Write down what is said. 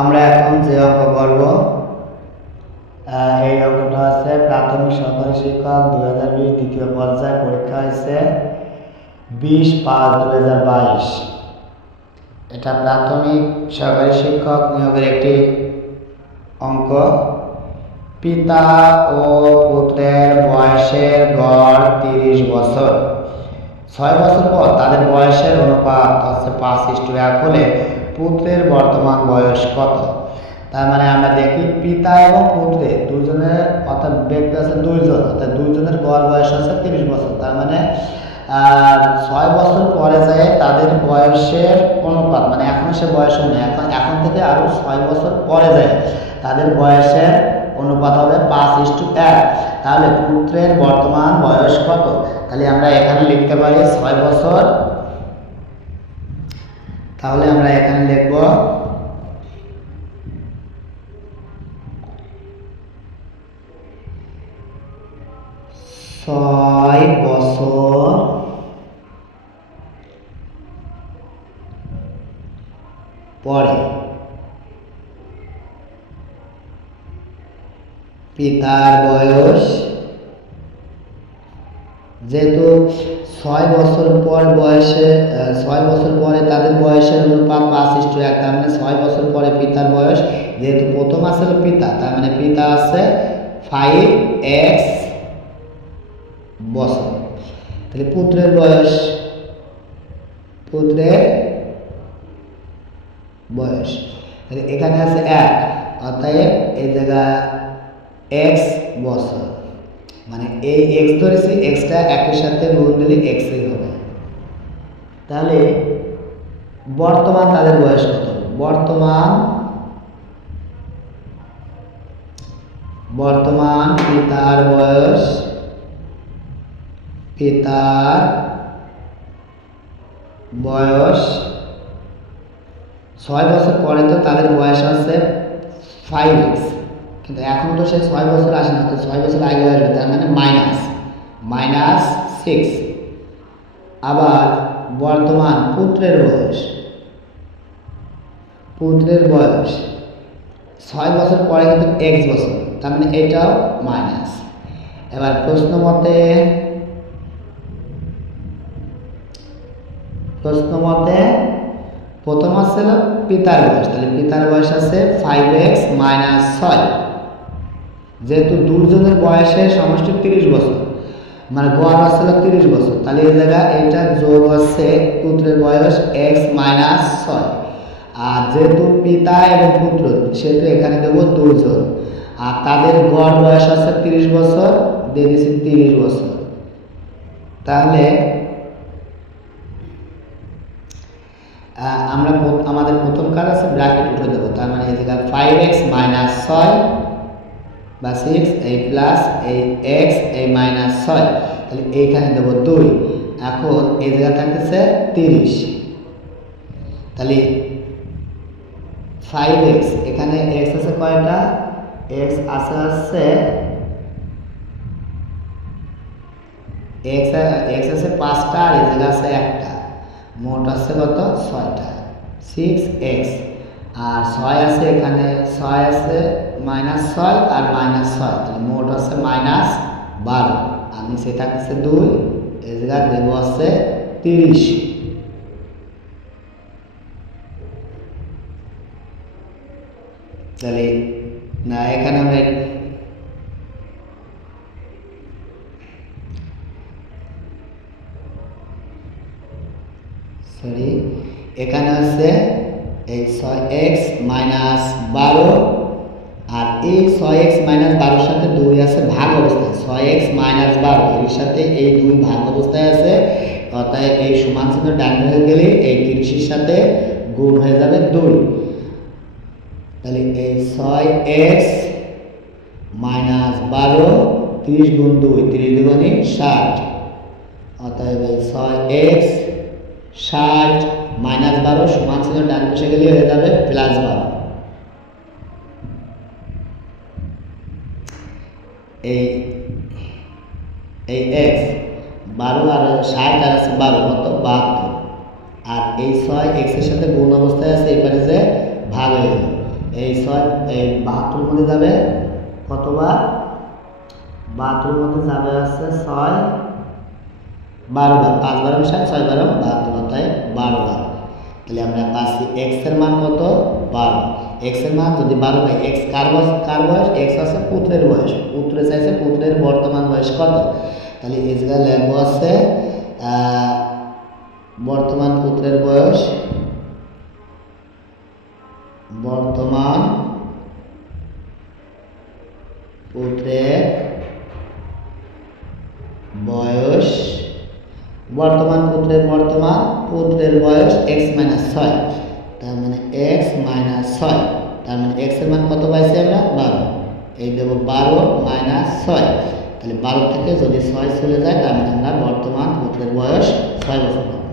আমরা এখন যে অঙ্ক করব এই অঙ্কটা আছে প্রাথমিক সরকারি শিক্ষক দুই হাজার বিশ দ্বিতীয় পর্যায়ে পরীক্ষা হয়েছে বিশ পাঁচ দুই হাজার বাইশ। এটা প্রাথমিক সরকারি শিক্ষক নিয়োগের একটি অঙ্ক। পিতা ও পুত্রের বয়সের গড় তিরিশ বছর। ছয় বছর পর তাদের বয়সের অনুপাত হচ্ছে পাঁচ ইস্টু এক হলে পুত্রের বর্তমান বয়স কত? তার মানে আমরা দেখি পিতা এবং পুত্রের দুজনের অর্থাৎ ব্যক্তি আছে দুইজন, অর্থাৎ দুইজনের গড় বয়স আছে তিরিশ বছর। তার মানে ছয় বছর পরে যায় তাদের বয়সের অনুপাত মানে এখন সে বয়স নেই এখন এখন থেকে আরও ছয় বছর পরে যায় তাদের বয়সের অনুপাত হবে পাঁচ ইস্টু এক। তাহলে পুত্রের বর্তমান বয়স কত? তাহলে আমরা এখানে লিখতে পারি ছয় বছর তাহলে আমরা এখানে লিখব ছয় বছর পরে পিতার বয়স যেহেতু ছয় বছর পর বয়সে ছয় বছর পরে তাদের বয়সের অনুপাত পাঁচ ইস্টু এক, তার মানে ছয় বছর পরে পিতার বয়স, যেহেতু প্রথম আছে পিতা, তার মানে পিতা আছে ফাইভ এক্স বছর। তাহলে পুত্রের বয়স পুত্রের বয়স। তাহলে এখানে আছে এক, অতএব এই জায়গা এক্স বছর। মানে এই এক্স ধরেছি এক্সটা একের সাথে গুণ দিলে এক্সই হবে। তাহলে বর্তমান তাদের বয়স কত? বর্তমান বর্তমান পিতার বয়স পিতার বয়স ছয় বছর পরে তো তাদের বয়স আছে ফাইভ এক্স কিন্তু এখন তো সে ছয় বছর আসে না তো ছয় বছর আগে আসবে, তার মানে মাইনাস মাইনাস সিক্স আবার বর্তমান পুত্রের বয়স পুত্রের বয়স, ছয় বছর পরে কিন্তু এক্স বছর, তার মানে এটাও মাইনাস এবার প্রশ্ন মতে প্রশ্ন মতে প্রথম আসছিল পিতার বয়স, তাহলে পিতার বয়স আছে ফাইভ এক্স মাইনাস ছয়। যেহেতু দুজনের বয়সের সমষ্টি তিরিশ বছর মানে গড় আসছিল তিরিশ বছর, তাহলে এই জায়গায় এটা যোগ হচ্ছে পুত্রের বয়স এক্স মাইনাস ছয়। আর যেহেতু পিতা এবং পুত্র, সেহেতু এখানে দেবো দুজন আর তাদের গড় বয়স আছে তিরিশ বছর, দিয়ে দিচ্ছি তিরিশ বছর। তাহলে আমরা আমাদের প্রথম কাজ আছে ব্র্যাকেট উঠে দেবো, তার মানে এই জায়গায় ফাইভ এক্স মাইনাস ছয় বা সিক্স এই প্লাস এই এক্স এই মাইনাস ছয়। তাহলে এইখানে দেবো দুই। এখন এই জায়গা থাকতেছে তিরিশ। তাহলে ফাইভ এক্স এখানে এক্স আছে কয়টা? এক্স আছে আছে এক্স এক্স আছে পাঁচটা আর এই জায়গা আছে একটা। মোট আছে কত? ছয়টা। সিক্স এক্স আর ছয় আছে এখানে, ছয় আছে মাইনাস ছয় আর মাইনাস ছয়, তাহলে মোট আছে মাইনাস বারো। আমি সেটা আছে দুই, এই জায়গা দেবো আছে তিরিশ। তাহলে, না, এখানে আমরা সরি এখানে আছে এই ছয় এক্স মাইনাস বারো আর এই ছয় এক্স মাইনাস বারোর সাথে দুই আছে ভাগ অবস্থায়। ছয় এক্স মাইনাস বারো, এর সাথে এই দুই ভাগ অবস্থায় আছে। অর্থাৎ এই সমান চিহ্ন ডান হয়ে গেলে এই তিরিশের সাথে গুণ হয়ে যাবে দুই। তাহলে এই ছয় এক্স মাইনাস বারো, তিরিশ গুণ দুই, তিরিশ দুগুণে ষাট। অতএব এই ছয় এক্স ষাট মাইনাস বারো সমান ছিল ডান পাশে গেলে হয়ে যাবে প্লাস বারো। এই এই এক্স বারো আর ষাট আর আছে বারো, কত? বাহাত্তর। আর এই ছয় এক্সের সাথে গুণ অবস্থায় আছে এই পারে যে ভাগ হয়ে যাবে। এই ছয়, এই বাহাত্তর মধ্যে যাবে কতবার? বাহাত্তর মধ্যে যাবে আছে ছয়, বারো বার, পাঁচ বারো ষাট ছয় বারো, বাহাত্তর। অর্থাৎ বারো বার। তাহলে আমরা পাচ্ছি এক্সের মান কত? বারো। এক্সের মান যদি বারো হয় এক্স কার বয়স? কার বয়স? এক্স আছে পুত্রের বয়স। পুত্রে চাইছে পুত্রের বর্তমান বয়স কত? তাহলে জায়গায় লেখবো আছে বর্তমান পুত্রের বয়স, বর্তমান পুত্রের বয়স, বর্তমান পুত্রের বর্তমান পুত্রের বয়স এক্স মাইনাস ছয়। তার মানে এক্স মাইনাস ছয়। তার মানে এক্সের মান কত পাইছি আমরা? বারো। এই দেব বারো মাইনাস ছয়। তাহলে বারো থেকে যদি ছয় চলে যায়, তার মানে আমরা বর্তমান পুত্রের বয়স ছয় বছর